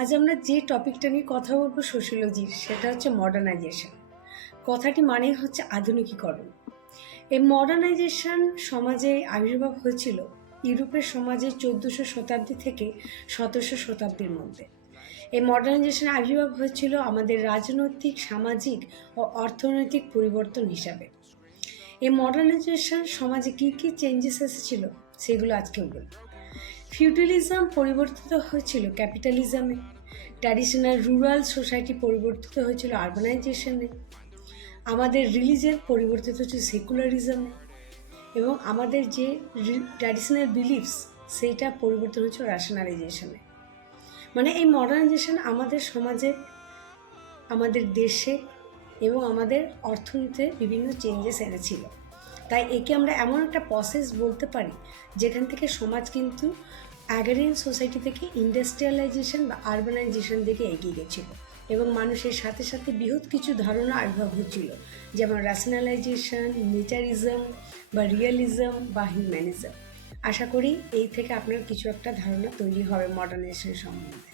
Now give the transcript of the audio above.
আজ আমরা যে টপিকটা নিয়ে কথা বলবো সোশিওলজির, সেটা হচ্ছে মডার্নাইজেশন। কথাটি মানে হচ্ছে আধুনিকীকরণ। এই মডার্নাইজেশন সমাজে আবির্ভাব হয়েছিল ইউরোপের সমাজে 1400 শতাব্দী থেকে 1700 শতাব্দীর মধ্যে। এই মডার্নাইজেশন আবির্ভাব হয়েছিল আমাদের রাজনৈতিক, সামাজিক ও অর্থনৈতিক পরিবর্তন হিসাবে। এই মডার্নাইজেশন সমাজে কী কী চেঞ্জেস এসেছিল সেগুলো আজকে বলব। ফিউডালিজম পরিবর্তিত হয়েছিল ক্যাপিটালিজমে, ট্র্যাডিশনাল রুরাল সোসাইটি পরিবর্তিত হয়েছিল আরবানাইজেশনে, আমাদের রিলিজিয়ন পরিবর্তিত হচ্ছে সেকুলারিজমে, এবং আমাদের যে ট্র্যাডিশনাল বিলিফস সেইটা পরিবর্তন হচ্ছে রেশনালাইজেশনে। মানে এই মডার্নাইজেশন আমাদের সমাজে, আমাদের দেশে এবং আমাদের অর্থনীতিতে বিভিন্ন চেঞ্জেস এনেছিল। তাই একে আমরা এমন একটা প্রসেস বলতে পারি যেখান থেকে সমাজ কিন্তু অ্যাগ্রারিয়ান সোসাইটি থেকে ইন্ডাস্ট্রিয়ালাইজেশন বা আরবানাইজেশন দিকে এগিয়ে গেছিল, এবং মানুষের সাথে সাথে বৃহৎ কিছু ধারণা আবির্ভাব হচ্ছিল, যেমন র্যাশনালাইজেশন, নেচারিজম বা রিয়েলিজম বা হিউম্যানিজম। আশা করি এই থেকে আপনার কিছু একটা ধারণা তৈরি হবে মডার্নাইজেশন সম্বন্ধে।